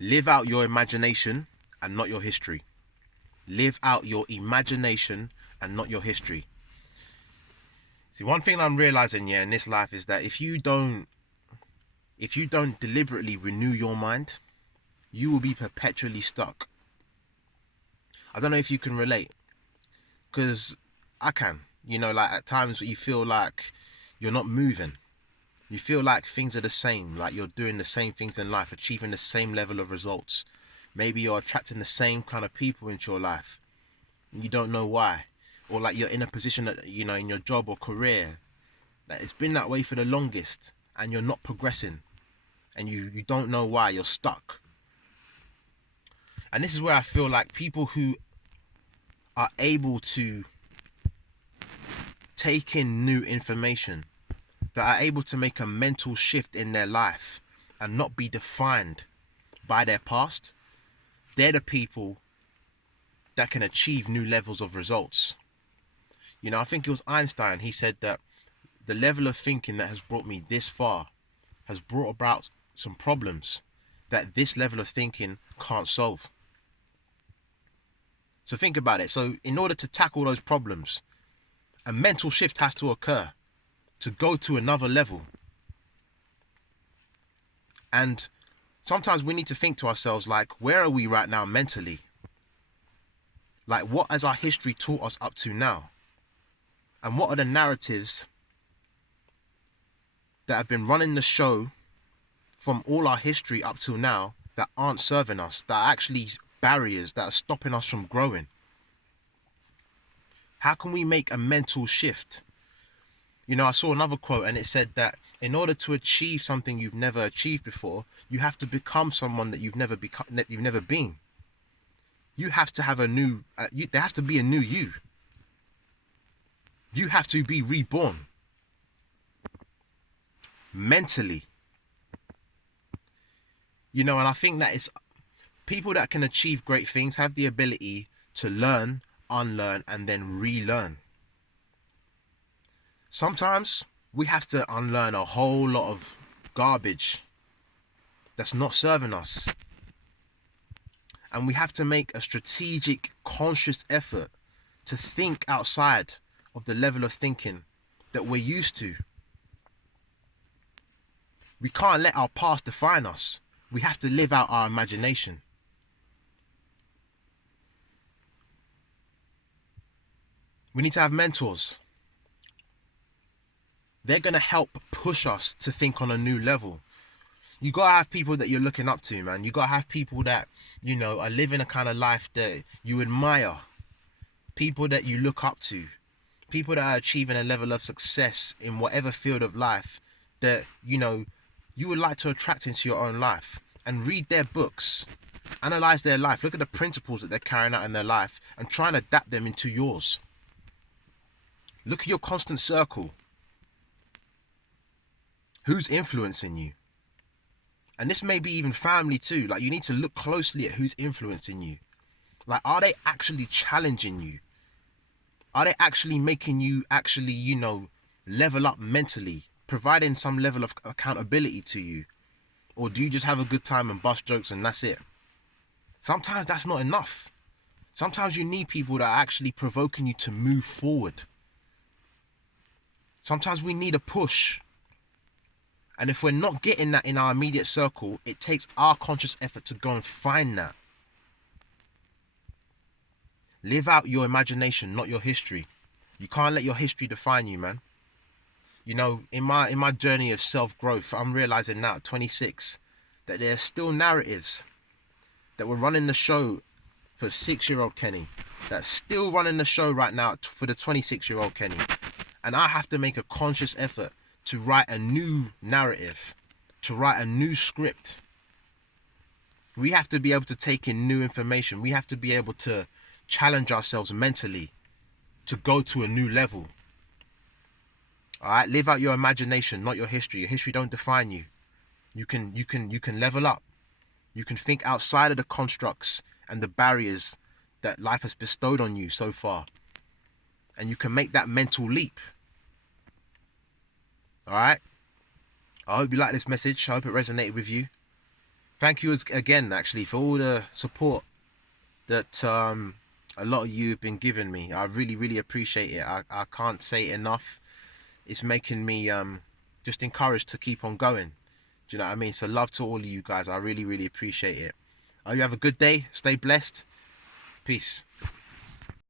Live out your imagination and not your history. Live out your imagination and not your history. See, one thing I'm realizing, yeah, in this life is that if you don't deliberately renew your mind, you will be perpetually stuck. I don't know if you can relate, because I can. Like at times you feel like you're not moving. You feel like things are the same, like you're doing the same things in life, achieving the same level of results. Maybe you're attracting the same kind of people into your life. And you don't know why. Or like you're in a position that, in your job or career, that it's been that way for the longest and you're not progressing. And you don't know why, you're stuck. And this is where I feel like people who are able to take in new information, that are able to make a mental shift in their life and not be defined by their past, they're the people that can achieve new levels of results. I think it was Einstein, he said that the level of thinking that has brought me this far has brought about some problems that this level of thinking can't solve. So think about it. So in order to tackle those problems, a mental shift has to occur to go to another level. And sometimes we need to think to ourselves, like, where are we right now mentally? Like, what has our history taught us up to now? And what are the narratives that have been running the show from all our history up till now that aren't serving us, that are actually barriers that are stopping us from growing? How can we make a mental shift? I saw another quote and it said that in order to achieve something you've never achieved before, you have to become someone that you've never been. You have to have there has to be a new you. You have to be reborn mentally. And I think that it's people that can achieve great things have the ability to learn, unlearn, and then relearn. Sometimes we have to unlearn a whole lot of garbage that's not serving us. And we have to make a strategic, conscious effort to think outside of the level of thinking that we're used to. We can't let our past define us. We have to live out our imagination. We need to have mentors. They're going to help push us to think on a new level. You got to have people that you're looking up to, man. You got to have people that, are living a kind of life that you admire. People that you look up to. People that are achieving a level of success in whatever field of life that, you would like to attract into your own life. And read their books. Analyze their life. Look at the principles that they're carrying out in their life and try and adapt them into yours. Look at your constant circle. Who's influencing you? And this may be even family too. Like, you need to look closely at who's influencing you. Like, are they actually challenging you? Are they actually making you level up mentally, providing some level of accountability to you? Or do you just have a good time and bust jokes and that's it? Sometimes that's not enough. Sometimes you need people that are actually provoking you to move forward. Sometimes we need a push. And if we're not getting that in our immediate circle, it takes our conscious effort to go and find that. Live out your imagination, not your history. You can't let your history define you, man. In my journey of self-growth, I'm realizing now at 26 that there's still narratives that were running the show for 6-year-old Kenny, that's still running the show right now for the 26-year-old Kenny. And I have to make a conscious effort to write a new narrative, to write a new script. We have to be able to take in new information. We have to be able to challenge ourselves mentally to go to a new level. All right, live out your imagination, not your history. Your history don't define you. You can level up. You can think outside of the constructs and the barriers that life has bestowed on you so far. And you can make that mental leap. All right. I hope you like this message. I hope it resonated with you. thank you again, actually, for all the support that a lot of you have been giving me. I really, really appreciate it. I can't say it enough. It's making me just encouraged to keep on going. Do you know what I mean? So love to all of you guys. I really, really appreciate it. You have a good day. Stay blessed. Peace.